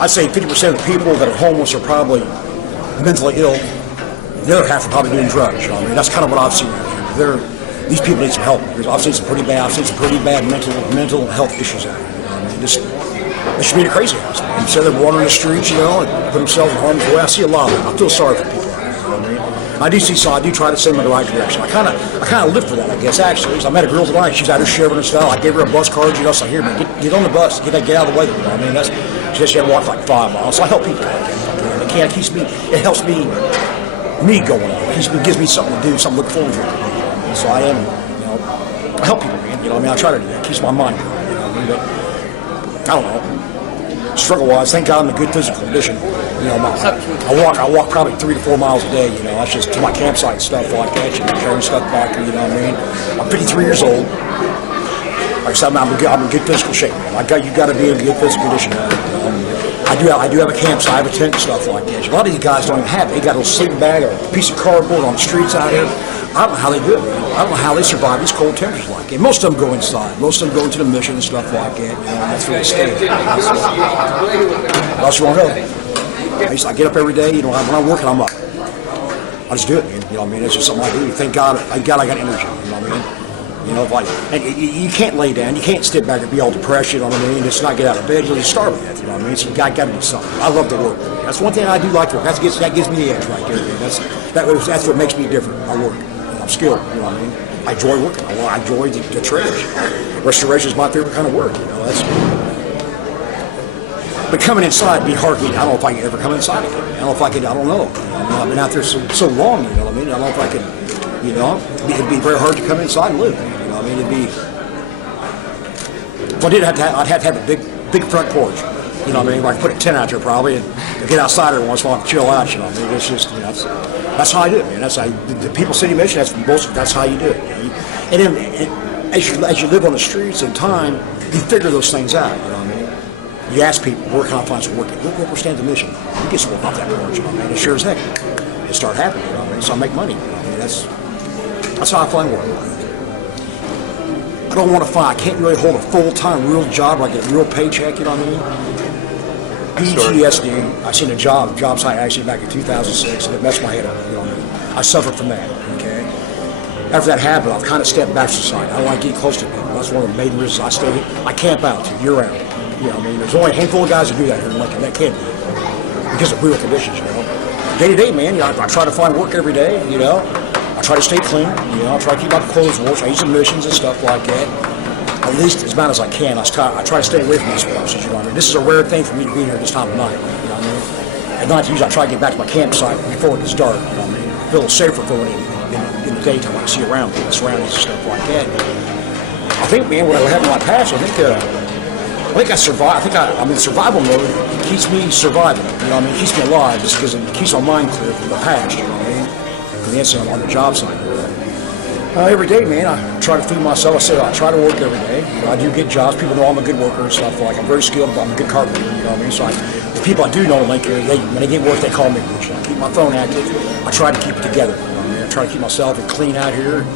I'd say 50% of the people that are homeless are probably mentally ill. The other half are probably doing drugs. You know what I mean? That's kind of what I've seen. These people need some help. I've seen some pretty bad mental health issues out here. You know what I mean? They should be in a crazy house. Man. Instead of wandering the streets, you know, and put themselves in harm's way. I see a lot of them. I feel sorry for people. You know what I mean? I do see some. I do try to send them in the right direction. I kind of live for that, I guess. Actually, I met a girl tonight. She's out here shivering and stuff. I gave her a bus card. You know, so here, man, get on the bus. Get out of the way. You know what I mean? She said she had to walk like 5 miles. So I help people. It keeps me. It helps me going on. It gives me something to do, something to look forward to. So I am, you know, I help people, man. You know what I mean? I try to do that. It keeps my mind going. You know what I mean? But I don't know. Struggle-wise, thank God I'm in a good physical condition. You know, I walk probably 3 to 4 miles a day. You know, that's just to my campsite and stuff like that. You know, carrying stuff back. You know what I mean? I'm 53 years old. Like I said, I'm in good physical shape, man. You got to be in good physical condition. I do have a campsite, I have a tent and stuff like that. A lot of these guys don't even have it. They got a little sleeping bag or a piece of cardboard on the streets out here. I don't know how they do it, man. I don't know how they survive these cold temperatures like that. Most of them go inside. Most of them go into the mission and stuff like that. You know, and that's where they stay. What else you want to know? I get up every day. You know, when I'm working, I'm up. I just do it, man. You know what I mean? It's just something I do. Thank God I got energy. You know what I mean? You know, and you can't lay down, you can't sit back and be all depressed, you know what I mean? Just not get out of bed, you'll just starve to death, you know what I mean? So you got to do something. I love to work. That's one thing I do like to work. That gives me the edge right there, man. That's what makes me different. I work. I'm skilled, you know what I mean? I enjoy working. I enjoy the trade. Restoration is my favorite kind of work, you know. But coming inside would be hard. I don't know if I can ever come inside again. I don't know if I could. I don't know. You know, I've been out there so long, you know what I mean? I don't know if I could, you know. It'd be very hard to come inside and live. You know, I mean, it'd be. If I did have to, I'd have to have a big front porch. You know what I mean? Like put a tent out there probably and get outside every once in a while and chill out. You know what I mean? It's just, you know, that's how I do it, man. That's how the People City Mission. That's how you do it. You know? And then as you live on the streets in time, you figure those things out. You know what I mean? You ask people, where can I find some work? Where stands the mission? You get some work off that porch. You know what I mean? It sure as heck. It start happening. You know what I mean? So I make money. You know what I mean? That's how I find work. I don't want to find. I can't really hold a full-time real job where I get a real paycheck. You know what I mean? PTSD. I seen a job site actually back in 2006, and it messed my head up. You know what I mean? I suffered from that. Okay. After that happened, I've kind of stepped back from society. I don't like getting close to people. That's one of the main reasons I stay. I camp out year-round. You know what I mean? There's only a handful of guys who do that here in Lincoln. That can't be because of brutal conditions. You know. Day to day, man. You know, I try to find work every day. You know. I try to stay clean. You know. I try to keep my clothes washed. I use some missions and stuff like that. At least as bad as I can. I try to stay away from these places, you know what I mean? This is a rare thing for me to be here this time of night, you know what I mean? At night, usually I try to get back to my campsite before it gets dark, you know what I mean? I feel a little safer going in the daytime when I see around the surroundings and stuff like that. I think, man, what I have in my past, I think I survive. I think I'm in survival mode. It keeps me surviving, you know what I mean? It keeps me alive just because it keeps my mind clear from the past, you know what I mean? From the incident on the job site. Every day, man, I try to feed myself. I try to work every day. You know, I do get jobs. People know I'm a good worker and stuff. Like I'm very skilled, but I'm a good carpenter. You know what I mean? So the people I do know in Lincoln, when they get work, they call me. I keep my phone active. I try to keep it together. You know what I mean? I try to keep myself clean out here.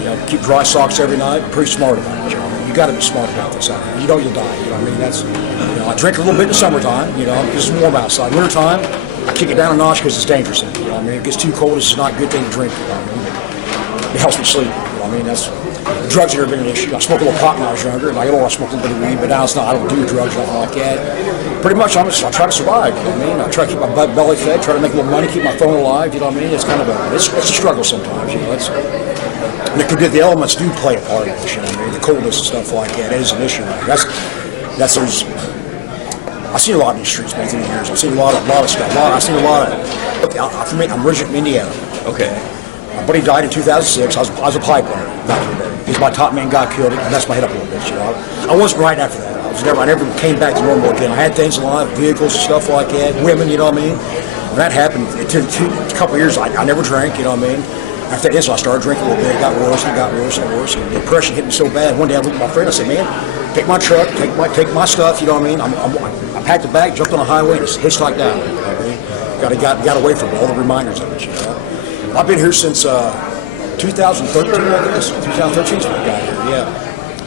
You know, keep dry socks every night. I'm pretty smart about it. You know what I mean? You got to be smart about this out here. You know you'll die. You know what I mean? That's, you know, I drink a little bit in the summertime. You know, because it's warm outside. Wintertime, I kick it down a notch because it's dangerous. You know what I mean? If it gets too cold, it's not a good thing to drink. You know what I mean? It helps me sleep. You know what I mean? Drugs have never been an issue. I smoked a little pot when I was younger, and I smoked a little bit of weed, but now it's not. I don't do drugs, nothing like that. Pretty much, I try to survive. You know what I mean? I try to keep my belly fed, try to make a little money, keep my phone alive. You know what I mean? It's kind of it's a struggle sometimes. You know, and the elements do play a part in this. You know what I mean? The coldness and stuff like that is an issue. That's those. I've seen a lot in these streets, man, through the years. I've seen a lot of stuff. I've seen a lot of. I'm originally from Indiana. Okay. My buddy died in 2006. I was a pipe runner back in the day. He's my top man, got killed. It messed my head up a little bit, you know. I wasn't right after that. I never came back to normal again. I had things in life, vehicles, stuff like that, women, you know what I mean? When that happened, it took a couple of years. I never drank, you know what I mean? After that incident, I started drinking a little bit. It got worse and got worse and worse. And the depression hit me so bad. One day I looked at my friend. I said, "Man, take my truck, take my stuff." You know what I mean? I packed it back, jumped on the highway, and hitchhiked down. You know what I mean? Got away from all the reminders of it. You know, I've been here since 2013. I guess 2013 is when I got here. Yeah.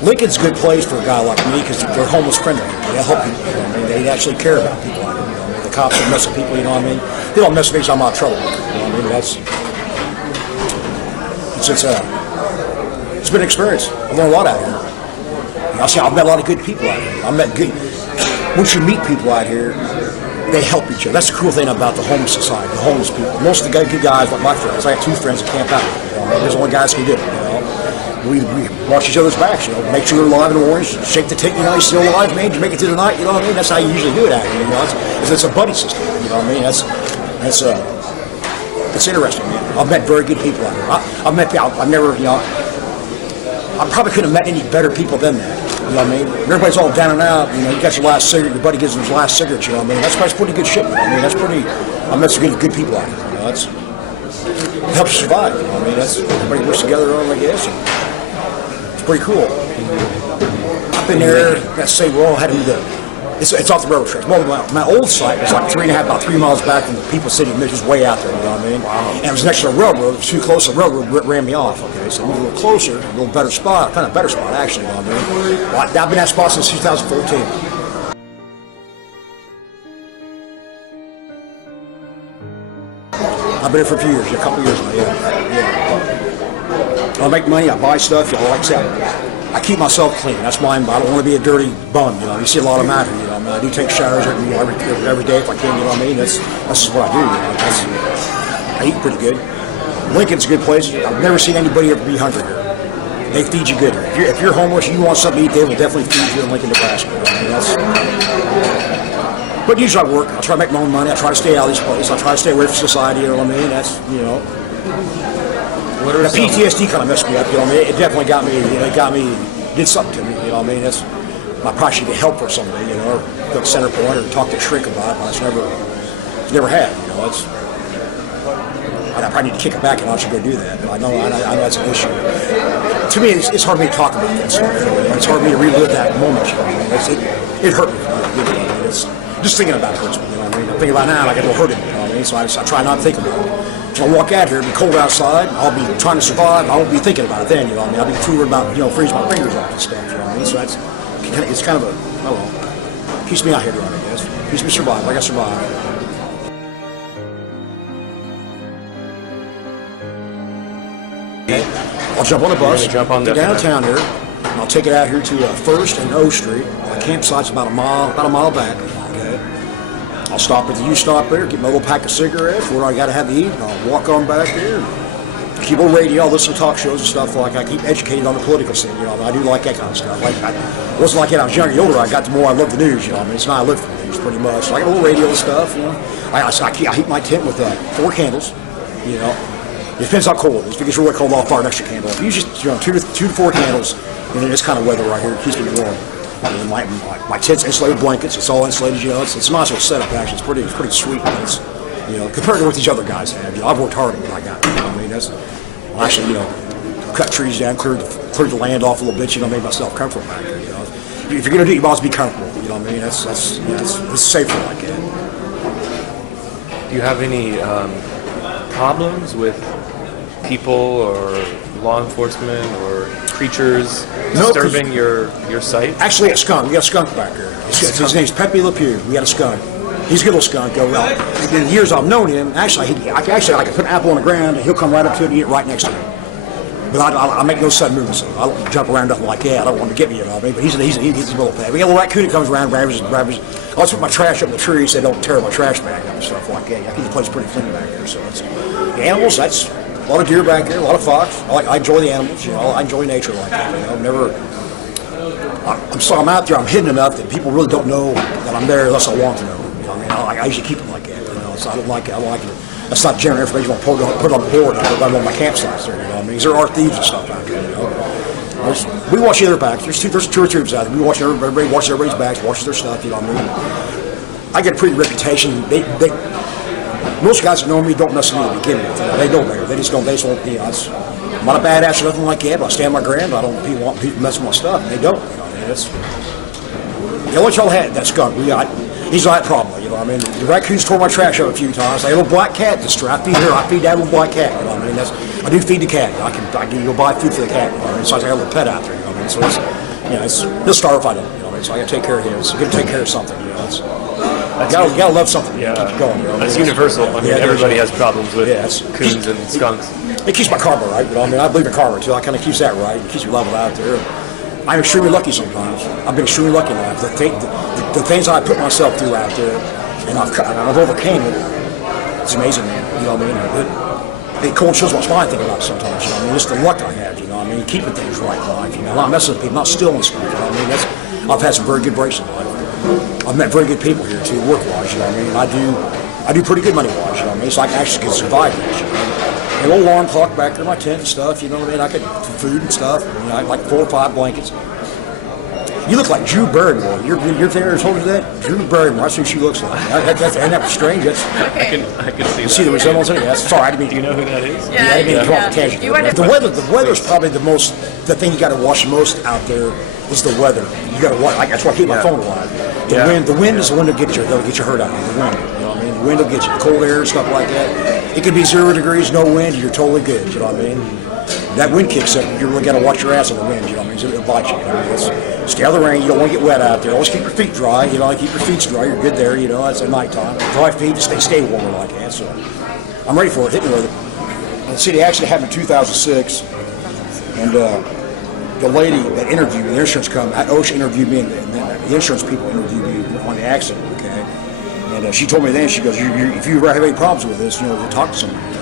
Lincoln's a good place for a guy like me because they're homeless friendly. They help people. You know what I mean? They actually care about people out here. You know what I mean? The cops don't mess with people. You know what I mean? They don't mess with me, so I'm out of trouble. You know what I mean? It's been an experience. I've learned a lot out here. You know, I've met a lot of good people out here. Once you meet people out here, they help each other. That's the cool thing about the homeless society, the homeless people. Most of the good guys, like my friends, I have 2 friends that camp out. You know, there's only guys who do it. You know, we watch each other's backs. You know, make sure they're alive and orange. Shake the tape. You know, you're still alive, man. You make it through the night. You know what I mean? That's how you usually do it out here. You know, it's a buddy system. You know what I mean? It's interesting. Man. I've met very good people out here. I've met people. I've never, you know, I probably couldn't have met any better people than that. You know what I mean? Everybody's all down and out. You know, you got your last cigarette. Your buddy gives him his last cigarette. You know what I mean? That's pretty good shit. You know what I mean? I met some good people out here. You know, it helps you survive. You know what I mean? Everybody works together on, I guess. It's pretty cool. I've been there. Let's say we're all heading to it's off the railroad tracks. Well, my old site was like about 3 miles back from the People's City, which is way out there. You know what I mean? Wow. And it was next to the railroad. It was too close. The railroad ran me off. Okay, so I moved a little closer, a little better spot. I found a better spot actually. You know what I mean? Well, I've been in that spot since 2014. I've been here for a few years, a couple of years now. Yeah. I make money. I buy stuff. You know, like I said, I keep myself clean. That's mine. I don't want to be a dirty bum. You know, you see a lot of them out here. You know, I mean, I do take showers every day if I can. You know what I mean? That's just what I do. You know, I eat pretty good. Lincoln's a good place. I've never seen anybody ever be hungry here. They feed you good. If you're homeless, you want something to eat, they will definitely feed you in Lincoln, Nebraska. You know, I mean, but usually I work. I try to make my own money. I try to stay out of these places. I try to stay away from society. You know what I mean? That's, you know. The PTSD kind of messed me up, you know what I mean? It definitely got me, did something to me, you know what I mean? I probably should get help for somebody, you know, or go to center point or talk to a shrink about it, but it's never had, you know, I probably need to kick it back and I should go do that, but I know that's an issue. To me, it's hard for me to talk about that, you know, it's hard for me to relive that moment, you know what I mean? It hurt me, you know, just thinking about it hurts me, you know what I mean? I'm thinking about it now, like it'll hurt me, you know what I mean? So I try not to think about it. So I walk out here, it'll be cold outside, I'll be trying to survive, I won't be thinking about it then, you know what I mean? I'll be too worried about, you know, freezing my fingers off and stuff, you know what I mean? So it's kind of I don't know, keeps me out here running, I guess. Keeps me survive, like I survive. I'll jump on the bus, get downtown here, and I'll take it out here to 1st and O Street. My campsite's about a mile back. I'll stop at the U-Stop there, get my little pack of cigarettes, what I got to have to eat, and I'll walk on back there. Keep on radio, I'll listen to talk shows and stuff like I keep educated on the political scene, you know, I do like that kind of stuff. Like, it wasn't like that when I was younger. The older I got, the more I love the news, you know, I mean, it's not I live for the news pretty much. So I got a little radio and stuff, you know. I heat my tent with 4 candles, you know. It depends how cold it is. If it gets really cold, I'll fire an extra candle. Usually, you know, 2 to 4 candles, and in this kind of weather right here, it keeps me warm. And my tent's insulated blankets. It's all insulated. You know, it's a nice little setup. Actually, it's pretty sweet. It's, you know, compared to what these other guys have. You know, I've worked hard at what I got. You know, I mean, actually, you know, cut trees down, cleared the land off a little bit. You know, made myself comfortable back there. You know, if you're gonna do it, you must be comfortable. You know what I mean? It's safer like that. Do you have any problems with people or law enforcement or creatures disturbing your site? Actually, a skunk. We got a skunk back here. His name's Pepe Le Pew. We got a skunk. He's a good little skunk. In the years I've known him, I can put an apple on the ground and he'll come right up to it and eat it right next to me. But I make no sudden movements. So I don't jump around nothing like that. I don't want him to get me, you know what I mean? But he's a little pet. We got a little raccoon that comes around, grabs. I always put my trash up in the tree so they don't tear my trash bag up and stuff like that. I keep the place pretty clean back here. So the animals, that's a lot of deer back here, a lot of fox. I enjoy the animals, you know. I enjoy nature like that. You know, I'm out there. I'm hidden enough that people really don't know that I'm there unless I want to know. You know what I mean? I usually keep it like that. You know, so I don't like it. That's not general information. I want to put it on the board. I put it on my campsites there. You know what I mean? There are thieves and stuff out there. You know, we watch the other backs. There's 2 or 3 troops out there. We watch everybody watches everybody's backs, watches their stuff. You know what I mean? I get a pretty reputation. Most guys that know me don't mess with me to begin with. You know, they know better. They just don't. You know, I'm not a badass or nothing like that. But I stand my ground. I don't want people messing with my stuff. And they don't. You know, I mean, the only y'all had that skunk. He's not that problem. You know, I mean, the raccoons tore my trash up a few times. I had a little black cat destroy. I feed that little black cat. You know what I mean? I do feed the cat. I can go buy food for the cat. You know what I mean? So I got a little pet out there. You know what I mean? So you know, he'll starve if I don't. You know, so I got to take care of him. So I got to take care of something. You know, gotta love something. Yeah, to keep going. You know? That's universal. I mean, everybody has problems with coons and skunks. It keeps my karma right. You know, I mean, I believe in karma too. I kind of keeps that right. It keeps me leveled out there. I'm extremely lucky sometimes. I've been extremely lucky in life. The things I put myself through out there, and I've overcame it. It's amazing, man. You know what I mean? It cold chills my spine thinking about it sometimes. You know what I mean? Just the luck I have. You know what I mean? Keeping things right in life. You know, not messing with people, not stealing stuff. You know what I mean? I've had some very good breaks in life. I've met very good people here too, work-wise. You know what I mean? I do pretty good money-wise. You know what I mean? So I can actually can survive this. You know? A little alarm clock back there in my tent and stuff, you know what I mean? I could food and stuff. You know, I like 4 or 5 blankets. You look like Drew Barrymore. You're there as old as that? Drew Barrymore. That's who she looks like. Isn't that strange? I can see that. See the resemblance in it? That's sorry. I didn't mean. Do you know who that is? Yeah, I didn't mean to come off the tangent. The weather's probably the thing you got to watch most out there is the weather. You got to watch. That's why I keep my phone alive. The wind is the one that'll get you hurt out there. The wind. You know what I mean? The wind will get you. The cold air and stuff like that. It could be 0 degrees, no wind, you're totally good, you know what I mean? That wind kicks up, you really got to watch your ass on the wind, you know what I mean? So it'll bite you, you know what I mean? Stay out of the rain, you don't want to get wet out there. Always keep your feet dry, you know, keep your feet dry, you're good there, you know, it's at nighttime. Dry feet, stay warmer like that, so I'm ready for it, hit me with it. The city actually happened in 2006, and the lady that interviewed me, the insurance company, OSHA interviewed me, and the insurance people interviewed me on the accident, okay? And she told me then, she goes, if you ever have any problems with this, you know, we'll talk to somebody, you know.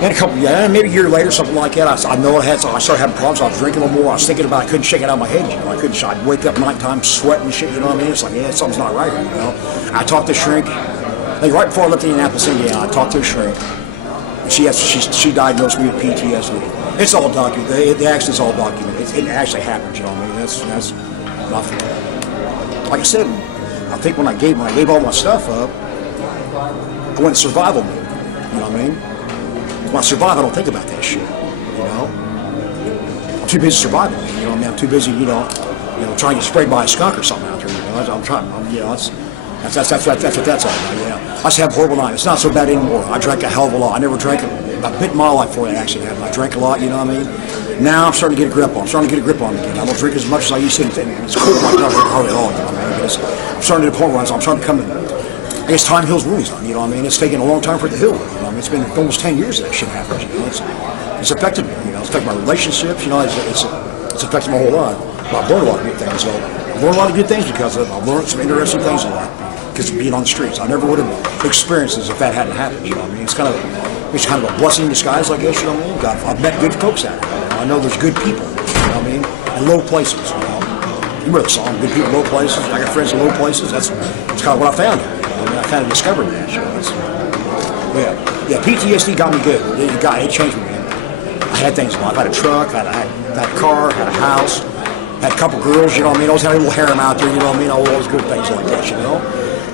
And maybe a year later, something like that, I know I started having problems. I was drinking a little more. I was thinking about it. I couldn't shake it out of my head, you know. I'd wake up nighttime sweating and shit, you know what I mean? It's like, yeah, something's not right, you know. I talked to a shrink. Like right before I left Indianapolis, Indiana, I talked to a shrink. And she diagnosed me with PTSD. It's all documented. The accident's all documented. It actually happened, you know what I mean? That's nothing. Like I said, I think when I gave all my stuff up, I went survival mode. You know what I mean? When I survive, I don't think about that shit. You know? I'm too busy surviving. You know what I mean? I'm too busy, you know, trying to get sprayed by a skunk or something out there. You know? That's what that's all about. Yeah. I just have a horrible night. It's not so bad anymore. I drank a hell of a lot. I never drank a bit in my life before that accident happened. I drank a lot. You know what I mean? Now I'm starting to get a grip on. I'm starting to get a grip on it again. I don't drink as much as I used to. It's cool. I don't drink hardly at all. You know what I mean? I'm starting to the point where I'm starting to come in. I guess time heals wounds. You know what I mean? It's taken a long time for it to heal. You know what I mean? It's been almost 10 years that shit happened. You know, it's affected me. You know, it's affected my relationships. You know, it's affected my whole life. But I've learned a lot of good things. So I've learned a lot of good things because of it. I've learned some interesting things in life because of being on the streets. I never would have experienced this if that hadn't happened. You know what I mean? It's kind of a blessing in disguise, I guess. You know what I mean? I've met good folks out here. You know? I know there's good people. You know what I mean? In low places. You know? You remember the song, good people, low places. I got friends in low places. That's kind of what I found. I mean, I kind of discovered that. You know? PTSD got me good. It changed me, man. I had things in life. I had a truck, I had a car, had a house, had a couple girls, you know what I mean? I always had a little harem out there, you know what I mean? All those good things like that, you know?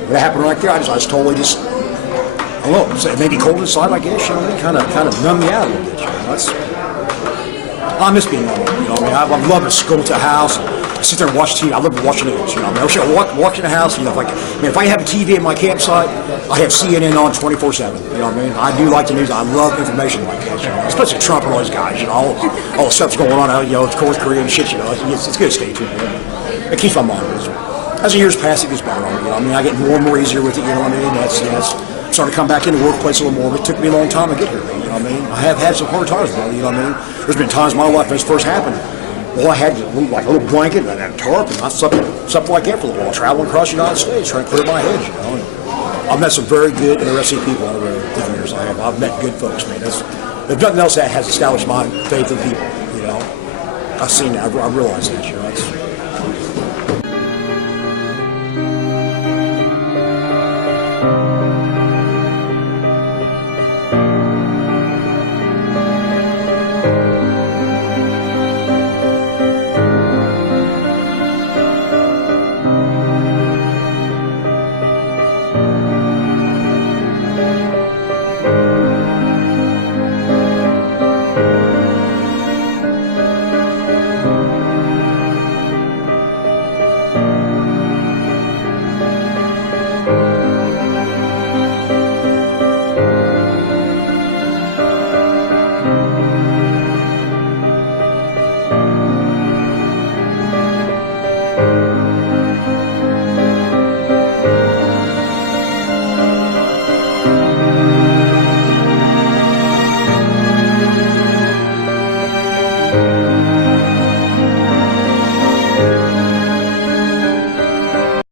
When it happened right there, I just totally just, I don't know, it made me cold inside, I guess, you know what I mean? Kind of numb me out a little bit, you know? I miss being normal, you know what I mean? I love to go to a house, sit there and watch TV. I love watching news, you know. I wish I could walk in the house, you know, if I have a TV at my campsite, I have CNN on 24/7. You know what I mean? I do like the news. I love information like that, you know. Especially Trump and all these guys, you know, all the stuff's going on, you know, of course, Korea and shit, you know. It's good to stay tuned. You know? It keeps my mind busy. As the years pass, it gets better on me, you know. I mean, I get more and more easier with it, you know what I mean? That's starting to come back into the workplace a little more. It took me a long time to get here, you know what I mean? I have had some hard times, brother, you know what I mean? There's been times in my life when this first happened. Well, I had like a little blanket and a tarp, and I slept like that for a little while, traveling across the United States, trying to clear my head, you know. And I've met some very good, interesting people on the road through the years. I've met good folks, man. There's nothing else that has established my faith in people, you know. I've seen that. I realize that, you know.